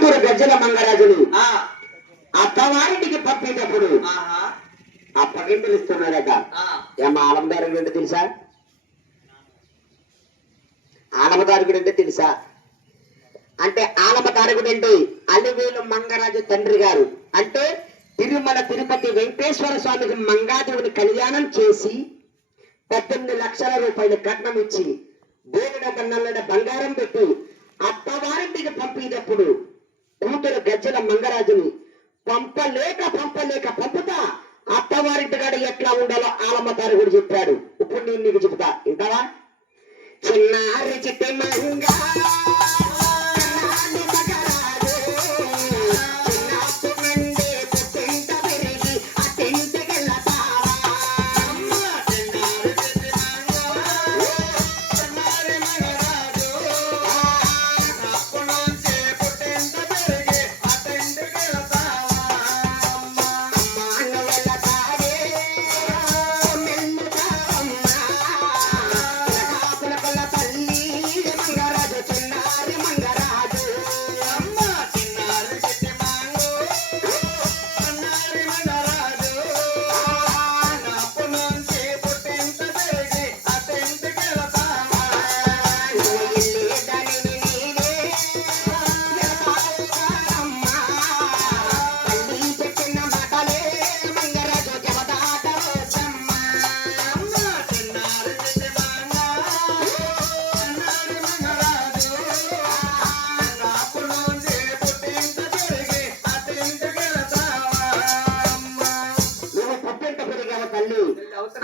కూతురు గజ్జల మంగరాజుని అత్తవారింటికి పంపేటప్పుడు అప్పగింతలు ఇస్తున్నాడట. ఏమా ఆలమదారు అంటే తెలుసా? ఆలమదారుగుడు అంటే తెలుసా? అంటే ఆలమదారుగుడు అంటే అలివేలు మంగరాజు తండ్రి గారు. అంటే తిరుమల తిరుపతి వెంకటేశ్వర స్వామికి మంగాదేవుని కళ్యాణం చేసి 18 లక్షల రూపాయలు కట్నం ఇచ్చి బోలెడంత నల్లడ బంగారం పెట్టి అత్తవారింటికి పంపేటప్పుడు కూతురు గజ్జల మంగరాజుని పంపలేక పంపుతా అత్తవారింటి కాడ ఎట్లా ఉండాలో ఆలమతారు కూడా చెప్పాడు. ఇప్పుడు నేను నీకు చెబుతా, ఇంటావా? చిన్నారి చిట్టి మంగా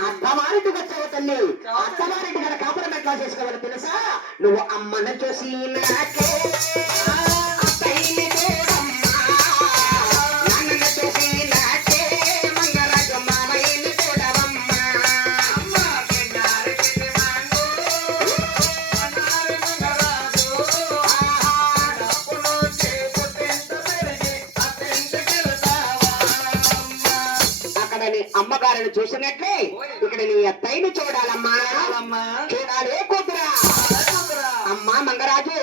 అత్తవారింటికి వచ్చావు తల్లి. అత్తవారింటి కదా కాపురం ఎట్లా చేసుకోవాలి తెలుసా? నువ్వు అమ్మను చూసి నాకే అమ్మగారిని చూసినట్లే ఇక్కడ నీ అత్తయ్యను చూడాలమ్మా. చూడాలే కూతురా. అమ్మా మంగరాజు,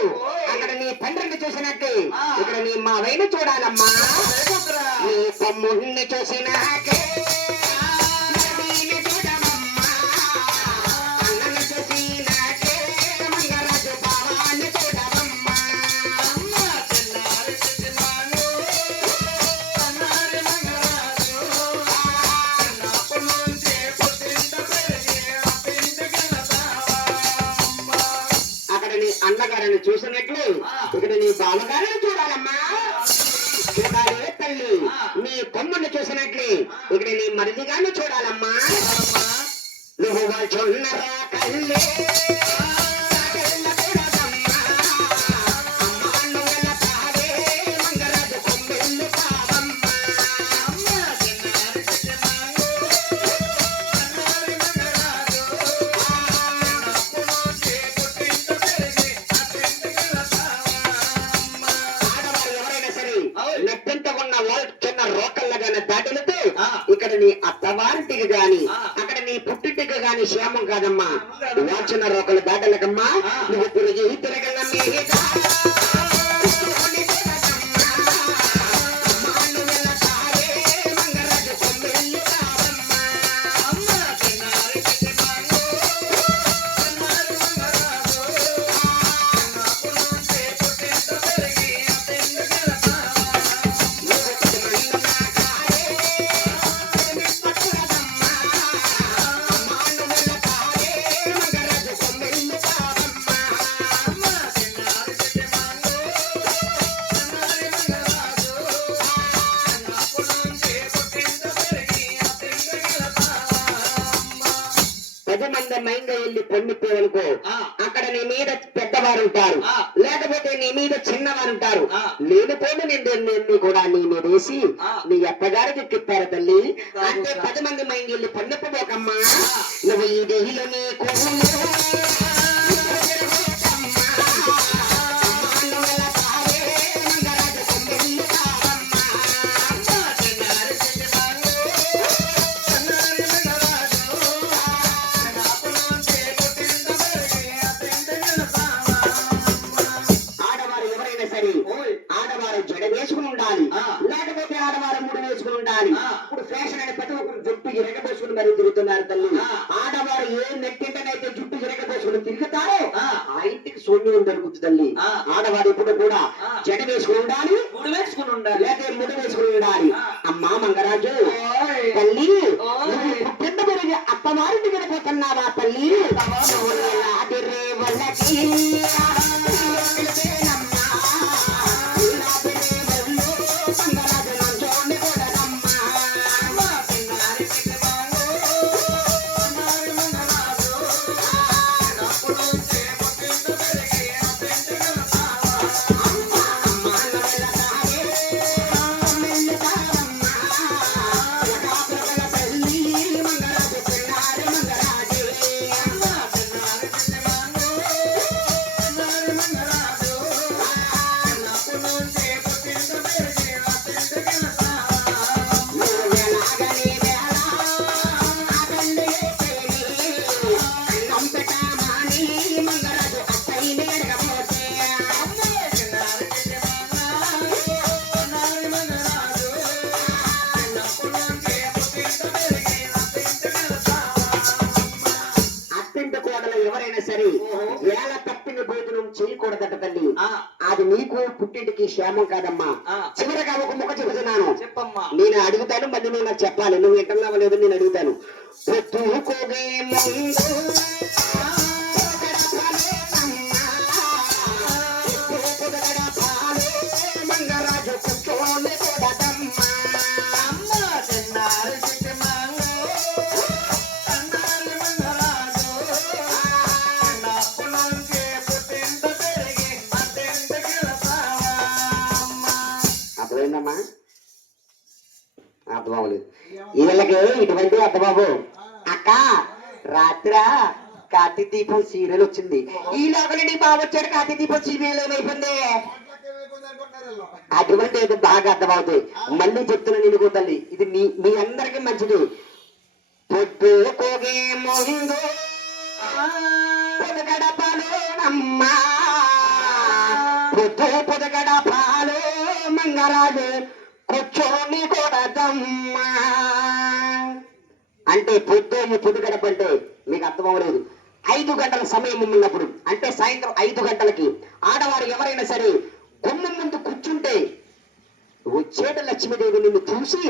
అక్కడ నీ తండ్రిని చూసినట్లే ఇక్కడ నీ మావయ్యను చూడాలమ్మా. నీ తమ్ముడిని చూసినాకే అన్నగారిని చూసినట్లు ఇక్కడ నీ బావగారిని చూడాలమ్మా. చూడాలి తల్లి. నీ తమ్ముడిని చూసినట్లు ఇక్కడ నీ మరిదిగాన్ని చూడాలమ్మా. నువ్వు చూడరా కళ్ళే దాటినతో ఇక్కడ నీ అత్తవారింటికి గాని అక్కడ నీ పుట్టింటికి గాని క్షేమం కాదమ్మా. వాచిన రోకలు దాటలకమ్మా. నువ్వు తిరగల మీద మైంగా వెళ్ళి పొండిపోవనుకో అక్కడ నీ మీద పెద్దవారు ఉంటారు, లేకపోతే నీ మీద చిన్నవారు ఉంటారు. లేనిపోయిన నిన్ను కూడా నీ మీద వేసి నీ అత్తగారికి ఎక్కిస్తారు తల్లి. అంటే 10 మంది మైంగా వెళ్ళి పొండిపోకమ్మా. నువ్వు ఈ దేహిలో నీ ఆడవారు జడ వేసుకుని ఉండాలి, లేకపోతే ఆడవారు ముడి వేసుకుని ఉండాలి. ఇప్పుడు ఫ్యాషన్ అనే ప్రతి ఒక్కరు జుట్టు ఇరగబోసుకుని మరి తిరుగుతున్నారు తల్లి. ఆడవారు ఏ నెట్టింటనైతే జుట్టు ఇరగబోసుకుని తిరుగుతారో ఆ ఇంటికి శూన్యం దొరుకుతుంది తల్లి. ఆడవారు ఇప్పుడు కూడా జడ వేసుకుని ఉండాలి, ముడి వేసుకుని ఉండాలి, లేకపోతే ముడి వేసుకుని ఉండాలి. అమ్మా మంగరాజు తల్లి, పుట్టిన పెరిగి అత్తవారింటి వెళ్ళిపోతున్నావా తల్లి? వేళ తప్పిన భోజనం చేయకూడదట తల్లి. అది నీకు పుట్టింటికి క్షేమం కాదమ్మా. చివరిగా ఒక ముఖ చెబుతున్నాను, చెప్పమ్మా. నేను అడుగుతాను, మళ్ళీ నువ్వు నాకు చెప్పాలి. నువ్వు వింటున్నావా లేదు నేను అడుగుతాను. అర్థమైందమ్మా? అర్థం అవ్వలేదు వీళ్ళకి ఇటువంటి అర్థబాబు. అక్క రాత్రి కార్తీక దీపం సీరియల్ వచ్చింది. ఈ లోకలకి బాబు వచ్చాడు, కార్తీక దీపం సీరియల్ ఏమైపోయింది. అటువంటి ఏదో బాగా అర్థమవుతాయి. మళ్ళీ చెప్తున్నా నేను తల్లి, ఇది మీ అందరికి మంచిది. పొద్దుకోగే ముందు పొదగడపలోనమ్మా, పొదగడపాలో మంగరాజు కూర్చోని కూడదమ్మా. అంటే పొద్దు గడప అంటే మీకు అర్థం అవ్వలేదు. 5 గంటల సమయం ఉన్నప్పుడు, అంటే సాయంత్రం 5 గంటలకి ఆడవారు ఎవరైనా సరే గుమ్మం ముందు కూర్చుంటే వచ్చేట లక్ష్మీదేవి నిన్ను చూసి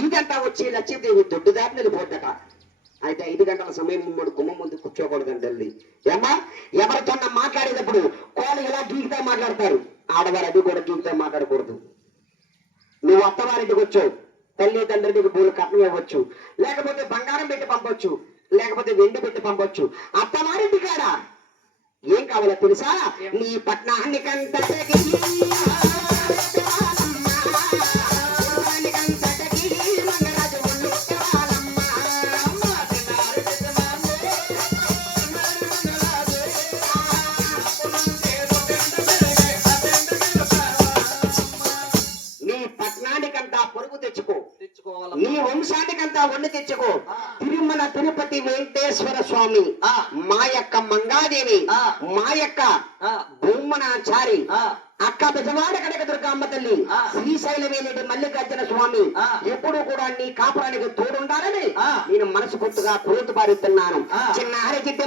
ఇంకంటా వచ్చే లక్ష్మీదేవి దొడ్డుదారి నిలిపోద్దట. అయితే 5 గంటల సమయం ఉన్నప్పుడు గుమ్మం ముందు కూర్చోకూడదండి. ఏమా ఎవరితో మాట్లాడేటప్పుడు కోళ్ళు ఎలా గీకుతా మాట్లాడతారు, ఆడవారు అది కూడా గీకుతా మాట్లాడకూడదు. నువ్వు అత్తవారింటికి వచ్చావు, తల్లి తండ్రి నీకు పూలు కట్నం ఇవ్వచ్చు, లేకపోతే బంగారం పెట్టి పంపొచ్చు, లేకపోతే వెండి పెట్టి పంపొచ్చు. అత్తవారింటి కాడ ఏం కావాలో తెలుసా? నీ పట్నాన్ని కంతటికి నీ వంశానికంతా వండి తెచ్చుకో. తిరుమల తిరుపతి వెంకటేశ్వర స్వామి, మా యొక్క మంగాదేవి, మా యొక్క బొమ్మనాచారి, అక్క బెజవాడ కనక దుర్గమ్మ తల్లి, శ్రీశైలం వేలేటి మల్లికార్జున స్వామి ఎప్పుడు కూడా నీ కాపురానికి తోడుండాలని నేను మనసు కొట్టుగా కోరుతు పారుతున్నాను. చిన్నారి చిట్టి